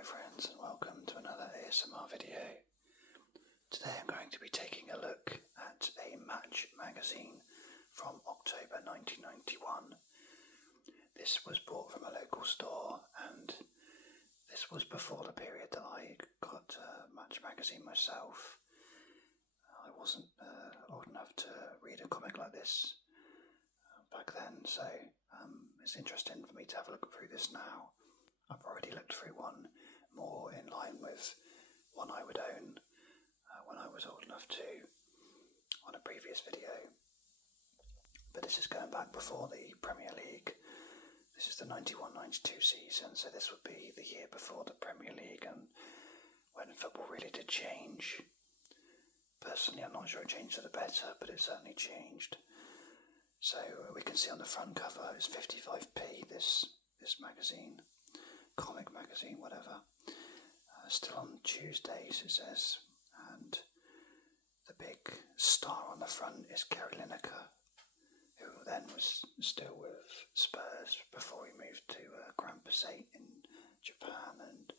my friends, and welcome to another ASMR video. Today I'm going to be taking a look at a Match magazine from October 1991. This was bought from a local store, and this was before the period that I got Match magazine myself. I wasn't old enough to read a comic like this back then, so it's interesting for me to have a look through this now. I've already looked through one more in line with one I would own when I was old enough to on a previous video. But this is going back before the Premier League. This is the 91-92 season, so this would be the year before the Premier League and when football really did change. Personally, I'm not sure it changed for the better, but it certainly changed. So we can see on the front cover it's 55p, this magazine. Comic magazine, whatever. Still on Tuesdays, it says, and the big star on the front is Gary Lineker, who then was still with Spurs before he moved to Grand Passat in Japan and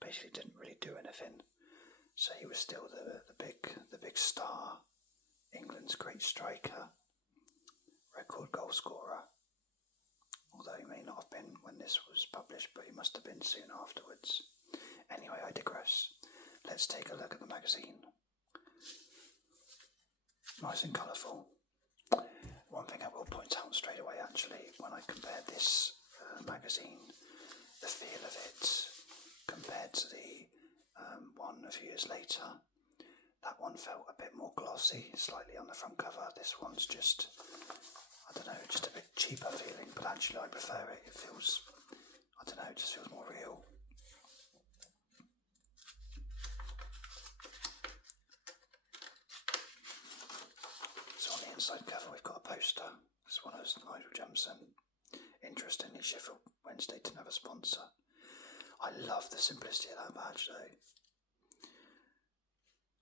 basically didn't really do anything. So he was still the big star, England's great striker, record goal scorer. Although he may not have been when this was published, but he must have been soon afterwards. Anyway, I digress. Let's take a look at the magazine. Nice and colourful. One thing I will point out straight away, actually, when I compared this magazine, the feel of it compared to the one a few years later, that one felt a bit more glossy, slightly on the front cover. This one's just, I don't know, just a bit cheaper feeling, but actually I prefer it. It feels, I don't know, it just feels more real. So on the inside cover we've got a poster. This one has Nigel Jemison. Interestingly, Sheffield Wednesday didn't have a sponsor. I love the simplicity of that badge though.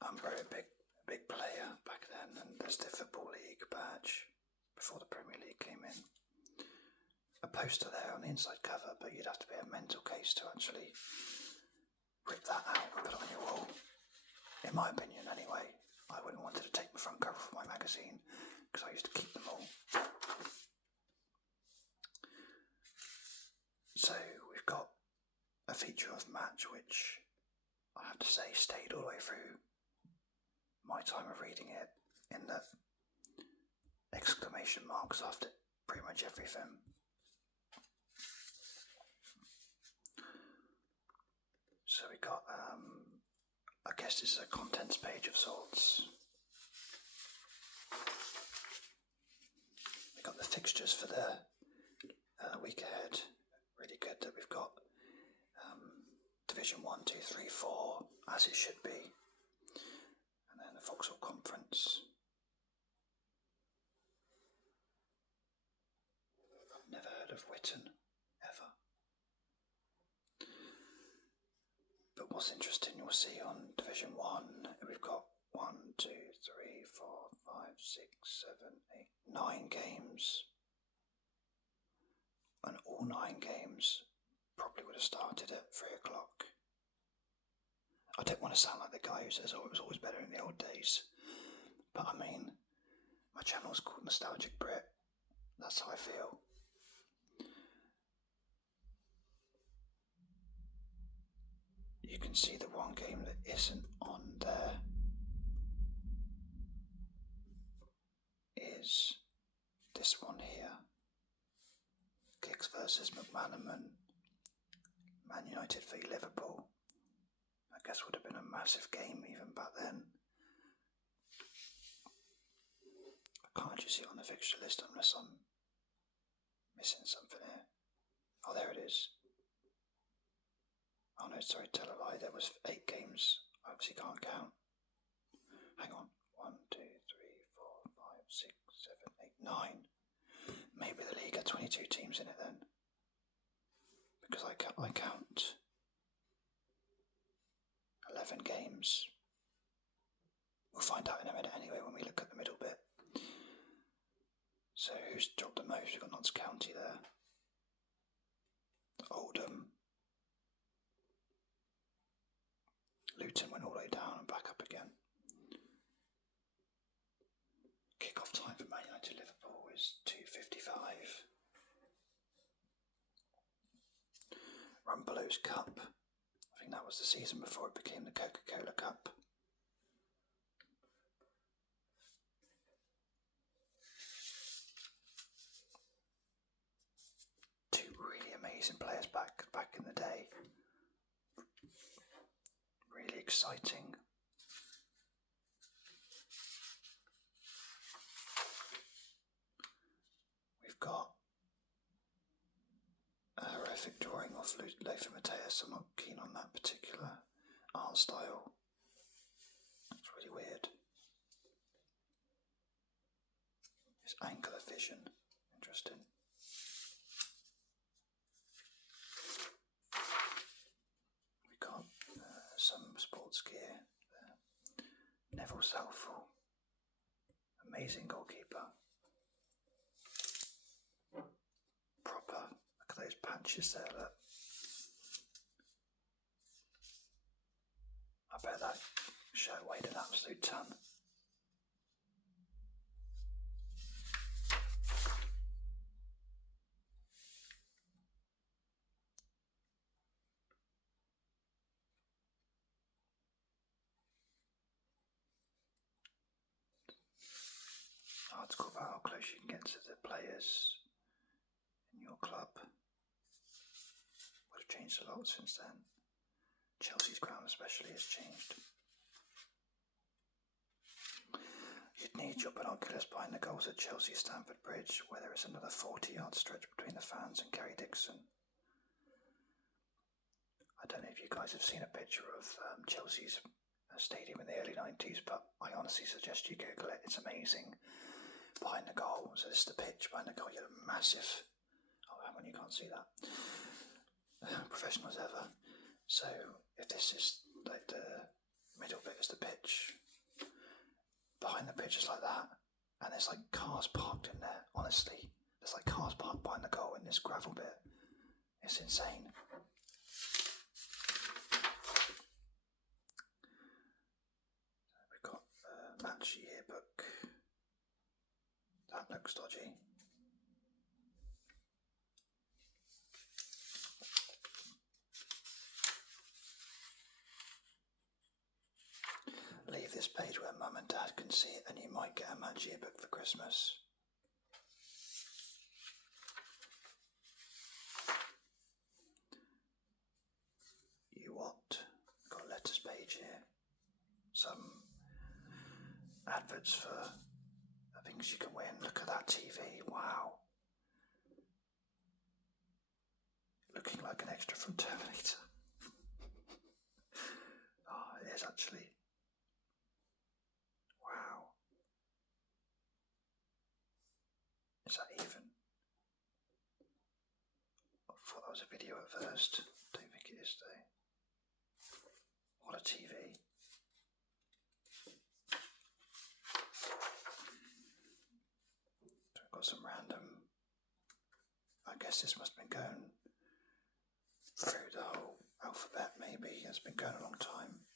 I'm very big player back then, and there's the Football League badge before the Premier League came in. A poster there on the inside cover, but you'd have to be a mental case to actually rip that out and put it on your wall. In my opinion, anyway. I wouldn't want to take the front cover of my magazine because I used to keep them all. So we've got a feature of Match which I have to say stayed all the way through my time of reading it, in that exclamation marks after pretty much everything. So we got, I guess this is a contents page of sorts. We got the fixtures for the week ahead. Really good that we've got Division 1, 2, 3, 4, as it should be. And then the Vauxhall Conference. I've never heard of Witten, ever. But what's interesting, you'll see on Division 1, we've got 1, 2, 3, 4, 5, 6, 7, 8, 9 games. And all 9 games probably would have started at 3 o'clock. I don't want to sound like the guy who says, oh, it was always better in the old days. But I mean, my channel's called Nostalgic Brit. That's how I feel. You can see the one game that isn't on there is this one here. Giggs versus McManaman. Man United v Liverpool. I guess would have been a massive game even back then. I can't actually see it on the fixture list unless I'm missing something here. Oh, there it is. Oh no, sorry, tell a lie. There was 8 games. I obviously can't count. Hang on. 1, 2, 3, 4, 5, 6, 7, 8, 9. Maybe the league had 22 teams in it then. Because I count 11 games. We'll find out in a minute anyway when we look at the middle bit. So who's dropped the most? We've got Notts County there. Oldham. Luton went all the way down and back up again. Kick-off time for Man United Liverpool is 2:55. Rumbelows Cup. I think that was the season before it became the Coca-Cola Cup. Two really amazing players back in the day. Really exciting. We've got a horrific drawing of Lothar Matthäus. I'm not keen on that particular art style. It's really weird. It's angular vision. Interesting. We got some sports gear there. Neville Southall. Amazing goalkeeper. Proper. Look at those patches there, look. I bet that shirt weighed an absolute ton. Article about how close you can get to the players in your club. Would have changed a lot since then. Chelsea's ground especially has changed. You'd need your binoculars behind the goals at Chelsea Stamford Bridge, where there is another 40-yard stretch between the fans and Gary Dixon. I don't know if you guys have seen a picture of Chelsea's stadium in the early 90s, but I honestly suggest you Google it. It's amazing. Behind the goal, so this is the pitch. Behind the goal, you have a massive. Oh, hang on, you can't see that. Professional as ever. So, if this is like the middle bit is the pitch, behind the pitch is like that, and there's like cars parked in there. Honestly, there's like cars parked behind the goal in this gravel bit. It's insane. We've got a match yearbook. That looks dodgy. Leave this page where Mum and Dad can see it, and you might get a match yearbook for Christmas. You what? Got a letters page here. Some adverts for things you can win. Look at that TV. Wow. Looking like an extra from Terminator. Oh, it is actually. Wow. Is that even? I thought that was a video at first. Don't think it is though. What a TV. So I've got some random. I guess this must have been going through the whole alphabet, maybe. It's been going a long time.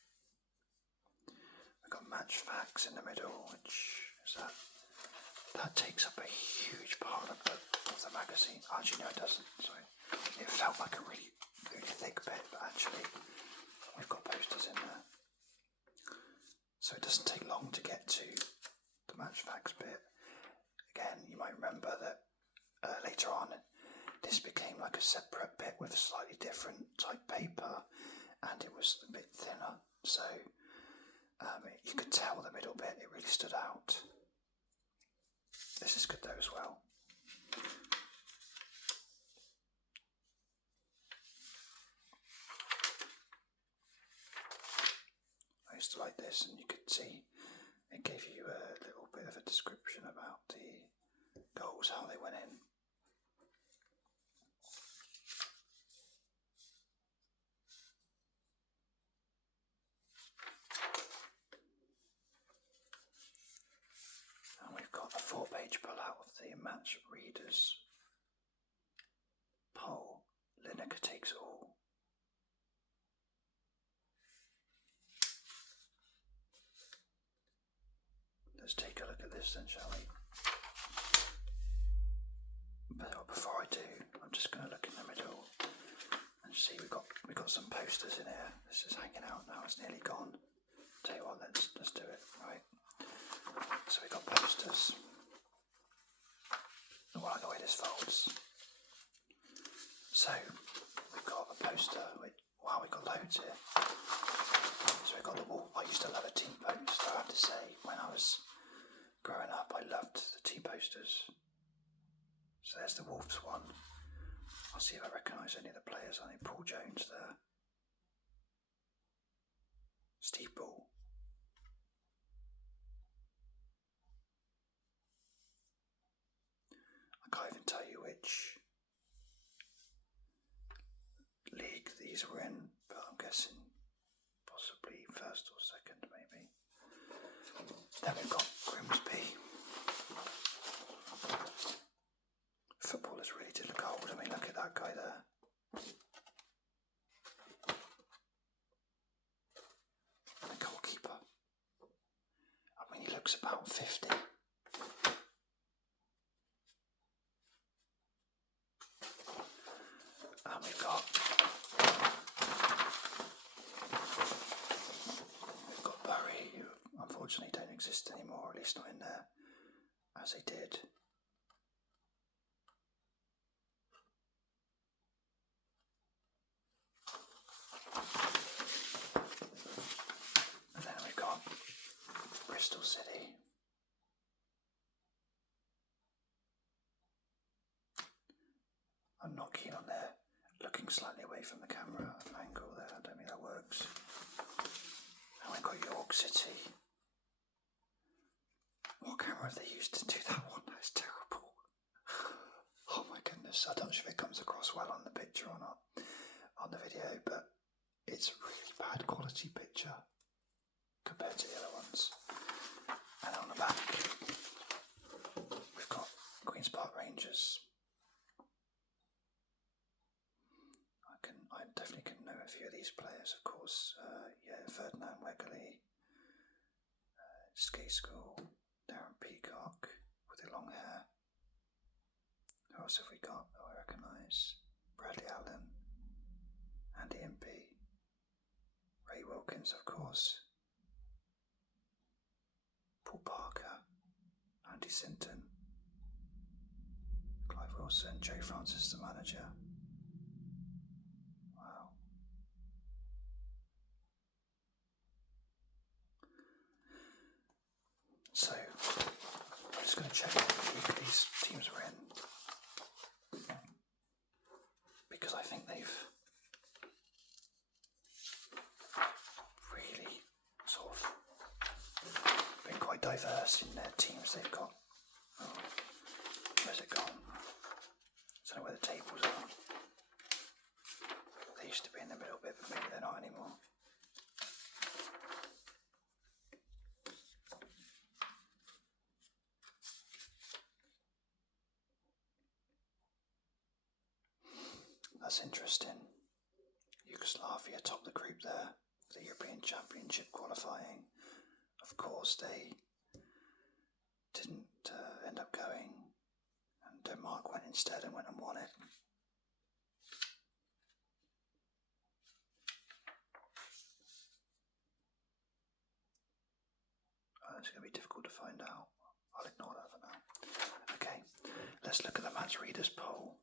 We've got match facts in the middle, which is that. That takes up a huge part of the magazine. Actually, no, it doesn't. Sorry. It felt like a really, really thick bit, but actually, we've got posters in there. So it doesn't take long to get to the match facts bit. Again, you might remember that later on, this became like a separate bit with slightly different type paper, and it was a bit thinner. So you could tell the middle bit, it really stood out. This is good though as well. I used to like this, and you could see it gave you a little bit of a description about the goals, how they went in. And we've got a 4-page pull-out of the match readers poll. Lineker takes all. let's take a look at this then, shall we? But before I do, I'm just going to look in the middle and see we got some posters in here. This is hanging out now, it's nearly gone. Tell you what, let's do it, right? So we got posters. Oh, I like the way this folds. So we've got a poster. Wow, we've got loads here. So we've got the wall. I used to love a team poster, I have to say. When I was growing up, I loved the team posters. So there's the Wolves one. I'll see if I recognise any of the players. I think Paul Jones there. Steve Ball. I can't even tell you which league these were in, but I'm guessing possibly first or second, maybe. Then we've got Grimsby. Footballers really did look old. I mean, look at that guy there. The goalkeeper. I mean, he looks about 50. And we've got Bury, who unfortunately don't exist anymore, at least not in there as they did. And then we've got Bristol City. I'm not keen on there. Looking slightly away from the camera angle there, I don't think that works. And we've got York City. What camera have they used to do that one? That's terrible. Oh my goodness, I don't know if it comes across well on the picture or not, on the video, but it's a really bad quality picture compared to the other ones. And on the back, we've got Queen's Park Rangers. I definitely can know a few of these players, of course. Ferdinand Wegley, Skate School, Darren Peacock with the long hair. Who else have we got that I recognise? Bradley Allen, Andy Impey, Ray Wilkins, of course, Paul Parker, Andy Sinton, Clive Wilson, Joe Francis, the manager. Wow. So, I'm just going to check what these teams were in, because I think they've really sort of been quite diverse in their teams. They've got, where's it gone? I don't know where the tables are. They used to be in the middle bit, but maybe they're not anymore. That's interesting. Yugoslavia topped the group there for the European Championship qualifying. Of course, they didn't end up going, and Denmark went instead and went and won it. It's going to be difficult to find out. I'll ignore that for now. Okay, let's look at the match readers poll.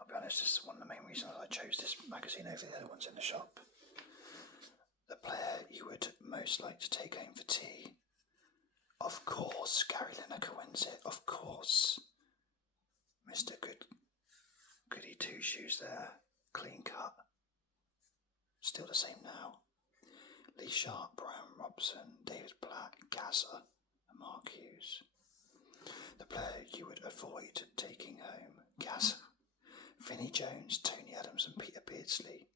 I'll be honest, this is one of the main reasons I chose this magazine over the other ones in the shop. The player you would most like to take home for tea. Of course, Gary Lineker wins it. Of course. Mr. Goody Two Shoes there. Clean cut. Still the same now. Lee Sharp, Brian Robson, David Black, Gazza, and Mark Hughes. The player you would avoid taking home. Gazza. Vinnie Jones, Tony Adams, and Peter Beardsley.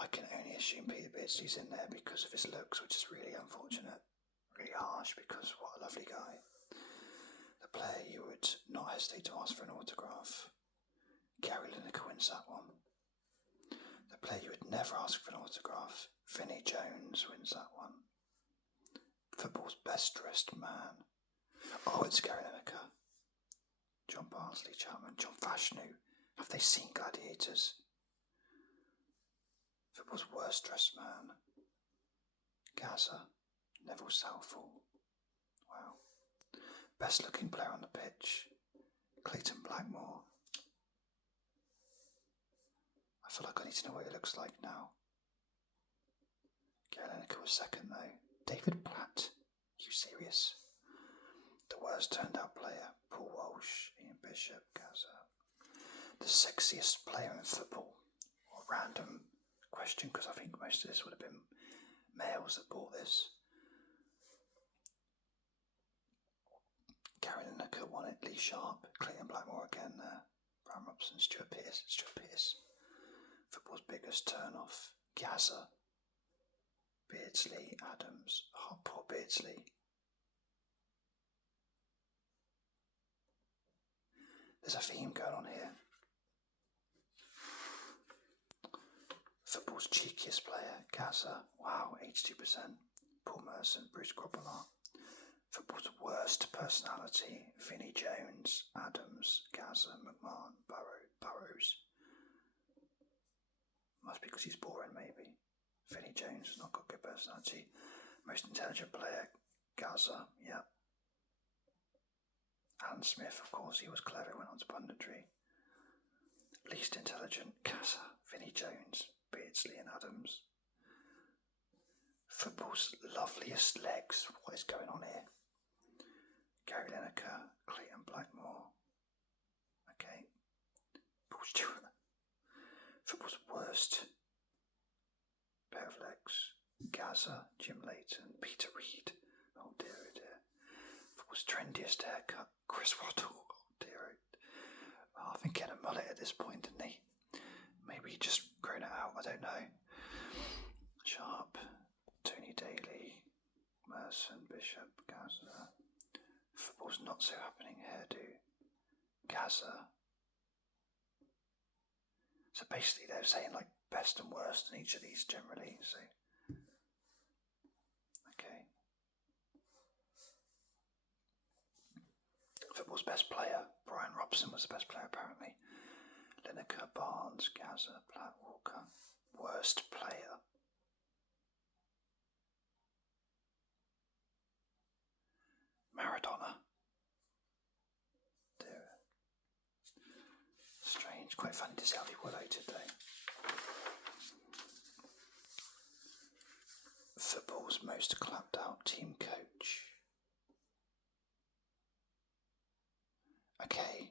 I can only assume Peter Beardsley's in there because of his looks, which is really unfortunate, really harsh, because what a lovely guy. The player you would not hesitate to ask for an autograph. Gary Lineker wins that one. The player you would never ask for an autograph. Vinnie Jones wins that one. Football's best dressed man. Oh, it's Gary Lineker. John Barnsley Chapman. John Fashanu. Have they seen Gladiators? Football's worst dressed man. Gaza. Neville Southall. Wow. Best looking player on the pitch. Clayton Blackmore. I feel like I need to know what he looks like now. Gary Lineker was second though. David Platt. You serious? The worst turned out player. Paul Walsh. Ian Bishop. Gaza. The sexiest player in football. A random question because I think most of this would have been males that bought this. Gary Lineker won it. Lee Sharp. Clayton Blackmore again there. Brian Robson. Stuart Pearce. Football's biggest turn-off. Gaza. Beardsley. Adams. Oh, poor Beardsley. There's a theme going on here. Football's cheekiest player. Gaza. Wow, 82%. Paul Merson. Bruce Grobbelaar. Football's worst personality. Vinnie Jones. Adams. Gaza. McMahon. Burrows. Must be because he's boring, maybe. Vinnie Jones has not got good personality. Most intelligent player. Gaza. Yep. Alan Smith, of course, he was clever, went on to punditry. Least intelligent. Gaza. Vinnie Jones. Beardsley and Adams. Football's loveliest legs. What is going on here? Gary Lineker. Clayton Blackmore. Okay. Paul Stewart. Football's worst pair of legs. Gaza. Jim Layton. Peter Reid. Oh dear, oh dear. Football's trendiest haircut. Chris Waddle. Oh dear. Oh, I think he had a mullet at this point, didn't he? Maybe he just grown it out, I don't know. Sharp. Tony Daly. Merson. Bishop. Gaza. Football's not so happening hairdo. Gaza. So basically they're saying like best and worst in each of these generally. So okay. Football's best player. Brian Robson was the best player apparently. Lineker, Barnes, Gaza, Platt, Walker. Worst player. Maradona. Dear. Strange. Quite funny to see how people voted though. Football's most clapped out team coach. Okay.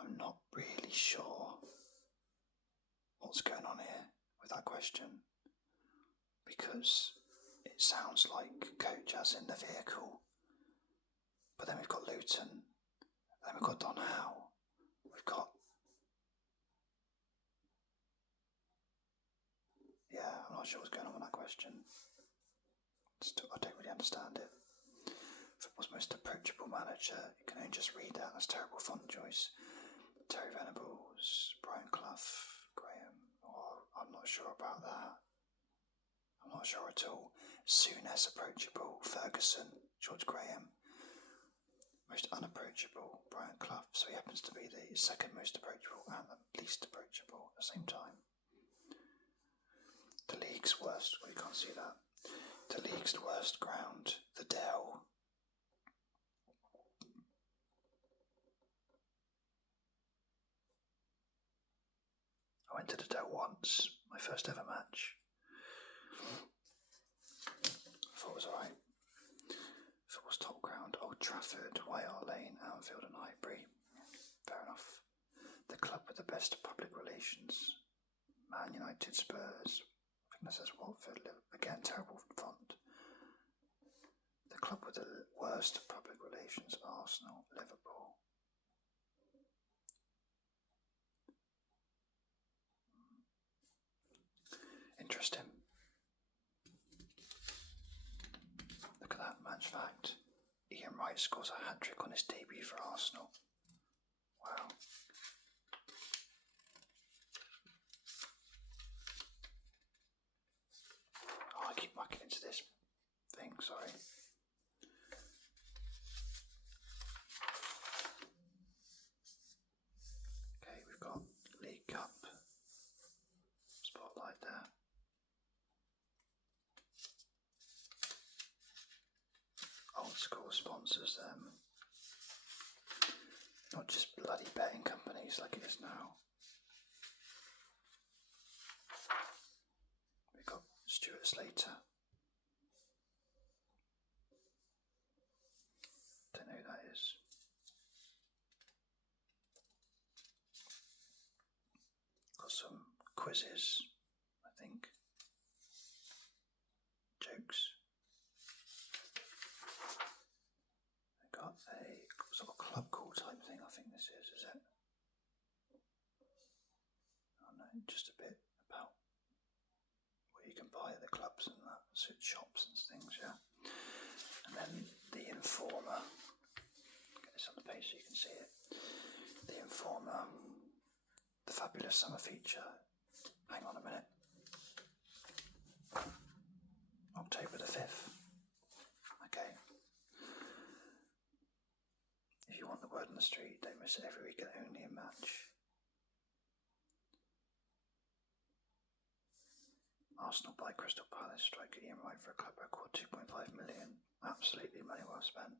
I'm not really sure what's going on here with that question because it sounds like coach as in the vehicle, but then we've got Luton, then we've got Don Howe, we've got I'm not sure what's going on with that question. I don't really understand it. Football's most approachable manager. You can only just read that. That's terrible font choice. Terry Venables, Brian Clough, Graham. Oh, I'm not sure about that. I'm not sure at all. Soon as approachable. Ferguson, George Graham. Most unapproachable, Brian Clough. So he happens to be the second most approachable and the least approachable at the same time. The league's worst. Well, you can't see that. The league's worst ground. The Dell. I went to the Dell once. My first ever match. Thought it was alright. Football's top ground. Old Trafford, White Hart Lane, Anfield and Highbury. Fair enough. The club with the best public relations. Man United, Spurs. I think that says Watford. Again, terrible font. The club with the worst public relations. Arsenal, Liverpool. Interesting. Look at that match fact. Ian Wright scores a hat-trick on his debut for Arsenal. Wow. mucking into this thing, sorry. Okay, we've got League Cup spotlight there. Old school sponsors, not just bloody betting companies like it is now. We've got Stuart Slater. Don't know who that is. Got some quizzes, I think. Jokes. I got a sort of club call type thing, I think this is it? Oh no, just a bit about what you can buy at the clubs and that, shops and things, yeah. And then the Informer. Get this on the page so you can see it. The Informer, the fabulous summer feature. Hang on a minute. October the 5th. Okay. If you want the word on the street, don't miss it every week and only a match. Arsenal buy Crystal Palace, striker Ian Wright for a club record 2.5 million. Absolutely money well spent.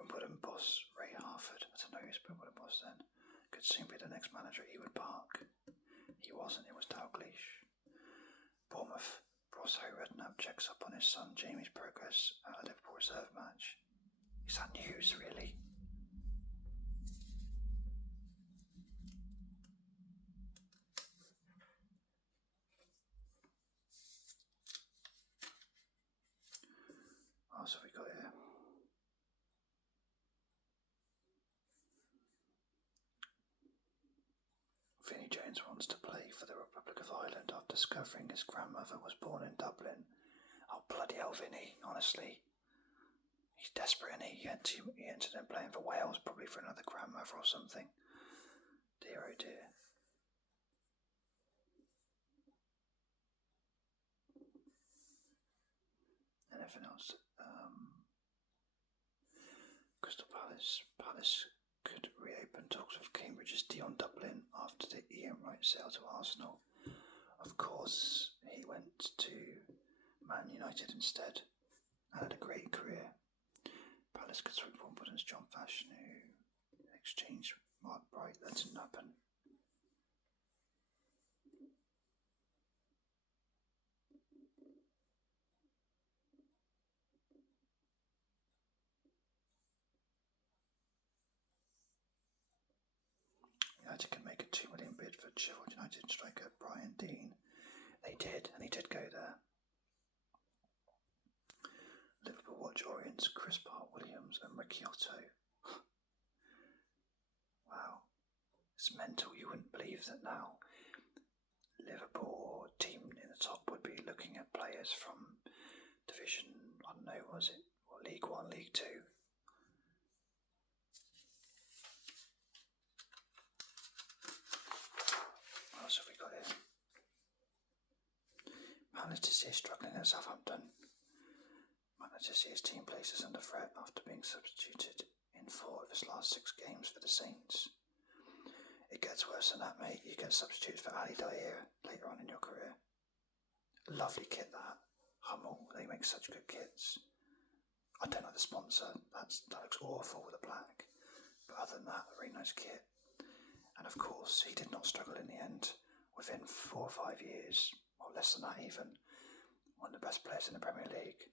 Wimbledon boss Ray Harford. I don't know who's Wimbledon boss then. Could soon be the next manager at Ewood Park. He wasn't, it was Dalglish. Bournemouth Rosso Redknapp checks up on his son Jamie's progress at a Liverpool reserve match. Is that news, really? What else have we got here? Vinnie Jones wants to play for the Republic of Ireland after discovering his grandmother was born in Dublin. Oh, bloody hell, Vinnie, honestly. He's desperate, isn't he? He ended up playing for Wales, probably for another grandmother or something. Dear, oh dear. Anything else? Crystal Palace could reopen talks with Cambridge's Dion Dublin after the Ian Wright sale to Arsenal. Of course, he went to Man United instead and had a great career. Palace could swing Wimbledon's John Fashion, who exchanged Mark Bright. That didn't happen. United can make a $2 million bid for Sheffield United striker Brian Dean. They did, and he did go there. Liverpool watch Orient's Chris Williams and Ricciotto. Wow. It's mental. You wouldn't believe that now. Liverpool team in the top would be looking at players from Division, I don't know, was it? Or League 1, League 2. What else have we got here? Man City is struggling at Southampton. Man City's team places under threat after being substituted in 4 of his last 6 games for the Saints. It gets worse than that, mate. You get substituted for Ali Dair later on in your career. Lovely kit, that. Hummel, they make such good kits. I don't like the sponsor. That looks awful with the black. But other than that, a very nice kit. And of course, he did not struggle in the end. Within 4 or 5 years, or less than that even, one of the best players in the Premier League.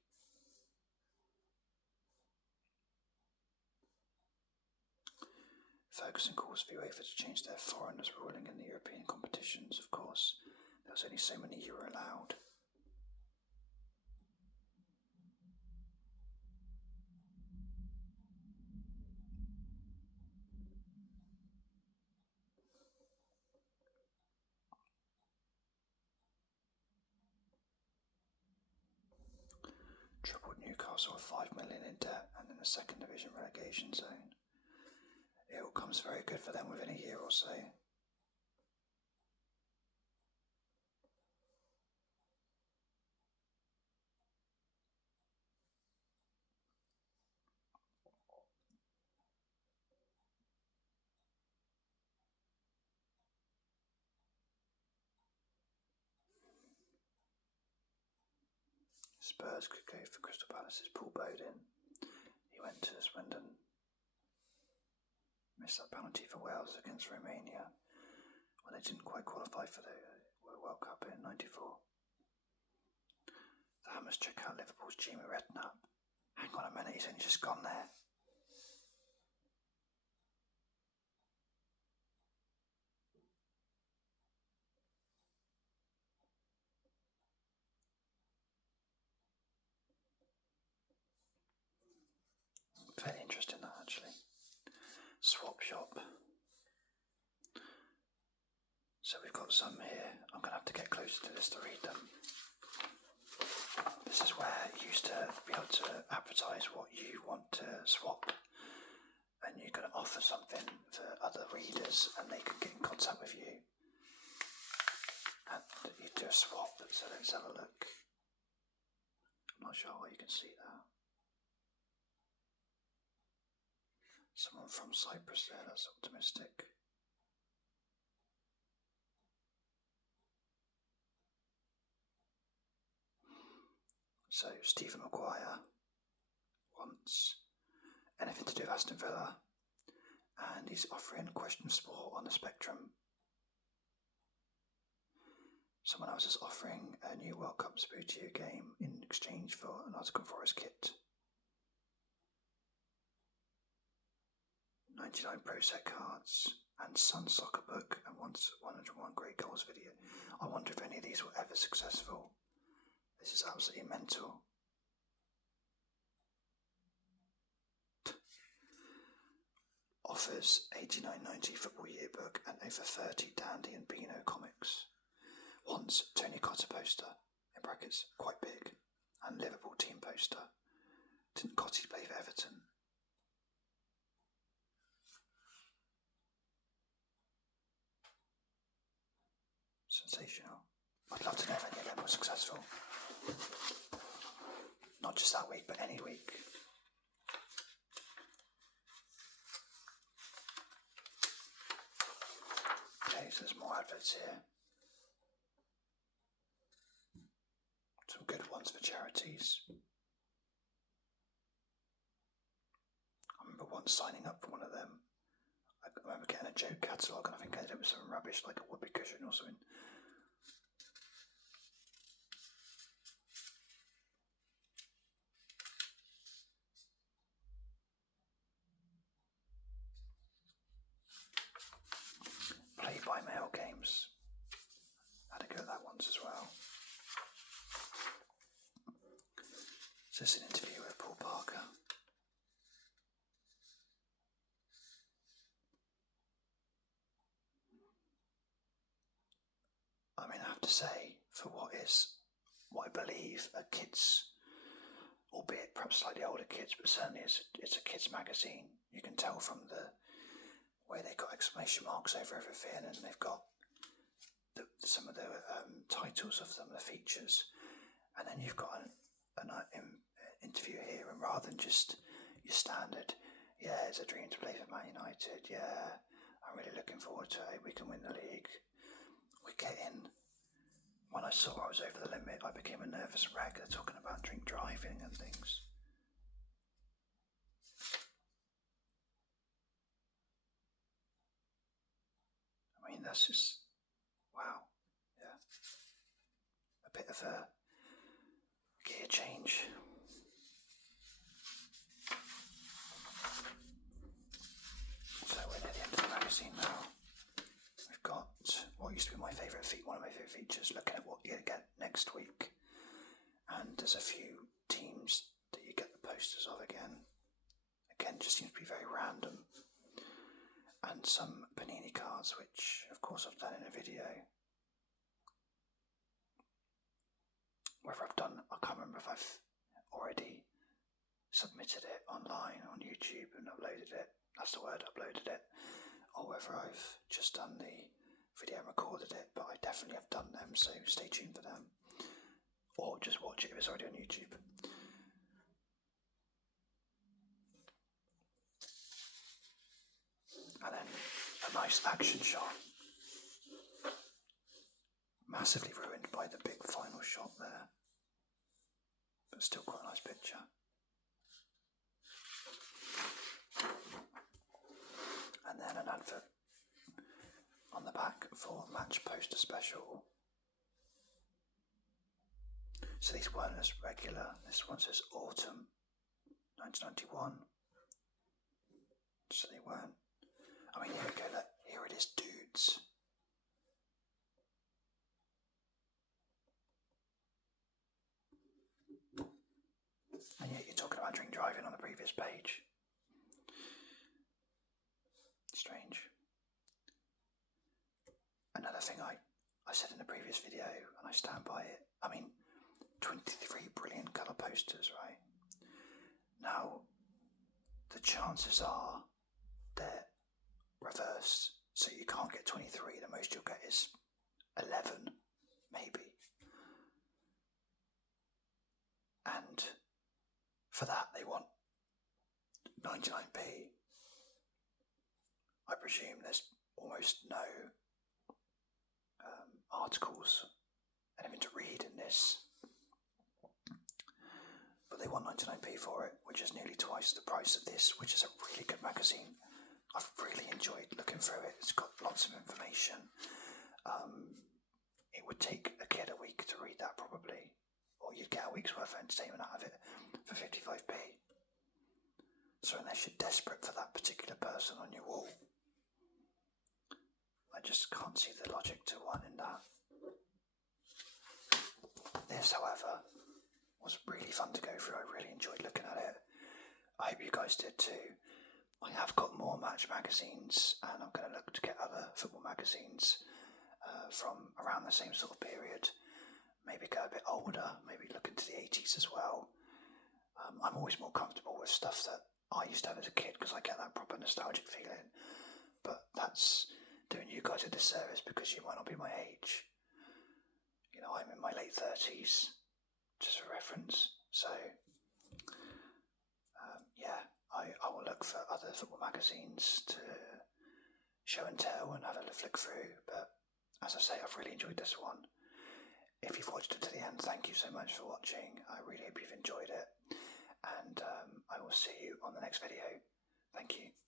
Ferguson calls for UEFA to change their foreigners ruling in the European competitions. Of course, there was only so many you were allowed. Tripled Newcastle with $5 million in debt and in the second division relegation zone. It all comes very good for them within a year or so. Spurs could go for Crystal Palace's Paul Bowden. He went to Swindon. Missed that penalty for Wales against Romania when they didn't quite qualify for the World Cup in '94. The Hammers check out Liverpool's Jimmy Redknapp. Hang on a minute, he's only just gone there. Very interesting that actually. Swap shop. So we've got some here. I'm going to have to get closer to this to read them. This is where you used to be able to advertise what you want to swap, and you're going to offer something for other readers and they can get in contact with you. And you do a swap, so let's have a look. I'm not sure what you can see there. Someone from Cyprus there, that's optimistic. So Stephen Maguire wants anything to do with Aston Villa, and he's offering question sport on the Spectrum. Someone else is offering a new World Cup Spoutio game in exchange for an Nottingham Forest kit. 99 Pro Set cards and Sun Soccer book and 101 Great Goals video. I wonder if any of these were ever successful. This is absolutely mental. Offers $89.90 football yearbook and over 30 Dandy and Beano comics. Wants Tony Cotter poster, in brackets, quite big, and Liverpool team poster. Didn't Cotty play for Everton? Sensational. I'd love to know if any of them were successful. Not just that week, but any week. Okay, so there's more adverts here. Some good ones for charities. I remember once signing up for one of them. I remember getting a joke catalogue and I think I ended up with some rubbish like a whoopee cushion or something. Play by mail games. Had a go at that once as well. So this is an interview with Paul Parker. I mean, I have to say, for what I believe are kids, albeit perhaps slightly older kids, but certainly it's a kids magazine. You can tell from the way they've got exclamation marks over everything, and they've got some of the titles of them, the features, and then you've got an interview here, and rather than just your standard, yeah, it's a dream to play for Man United, yeah, I'm really looking forward to it, we can win the league, we get in. When I saw I was over the limit, I became a nervous wreck. They're talking about drink driving and things. I mean, that's just, wow, yeah. A bit of a gear change. So we're near the end of the magazine now. We've got what used to be one of my favourite features, looking at what you get next week. And there's a few teams that you get the posters of again. Again, just seems to be very random. And some Panini cards, which of course I've done in a video. Whether I've done, I can't remember if I've already submitted it online on YouTube and uploaded it, that's the word, uploaded it, or whether I've just done the video and recorded it, but I definitely have done them, so stay tuned for them. Or just watch it if it's already on YouTube. And then a nice action shot. Massively ruined by the big final shot there. but still quite a nice picture. And then an advert on the back for Match Poster Special. So these weren't as regular. This one says Autumn 1991. So they weren't. I mean, here we go, look, here it is, dudes. And yet you're talking about drink driving on the previous page. Strange. Another thing I said in the previous video, and I stand by it, I mean, 23 brilliant colour posters, right? Now, the chances are they're reversed, so you can't get 23, the most you'll get is 11, maybe. And for that they want 99p. I presume there's almost no articles, anything to read in this, but they want 99p for it, which is nearly twice the price of this, which is a really good magazine. I've really enjoyed looking through it. It's got lots of information. It would take a kid a week to read that probably, or you'd get a week's worth of entertainment out of it for 55p. So unless you're desperate for that particular person on your wall, I just can't see the logic to wanting that. This, however, was really fun to go through. I really enjoyed looking at it. I hope you guys did too. I have got more Match magazines, and I'm going to look to get other football magazines from around the same sort of period. Maybe go a bit older, maybe look into the 80s as well. I'm always more comfortable with stuff that I used to have as a kid because I get that proper nostalgic feeling. But that's doing you guys a disservice because you might not be my age. You know, I'm in my late 30s, just for reference. So, I will look for other football magazines to show and tell and have a flick through. But as I say, I've really enjoyed this one. If you've watched it to the end, thank you so much for watching. I really hope you've enjoyed it. And I will see you on the next video. Thank you.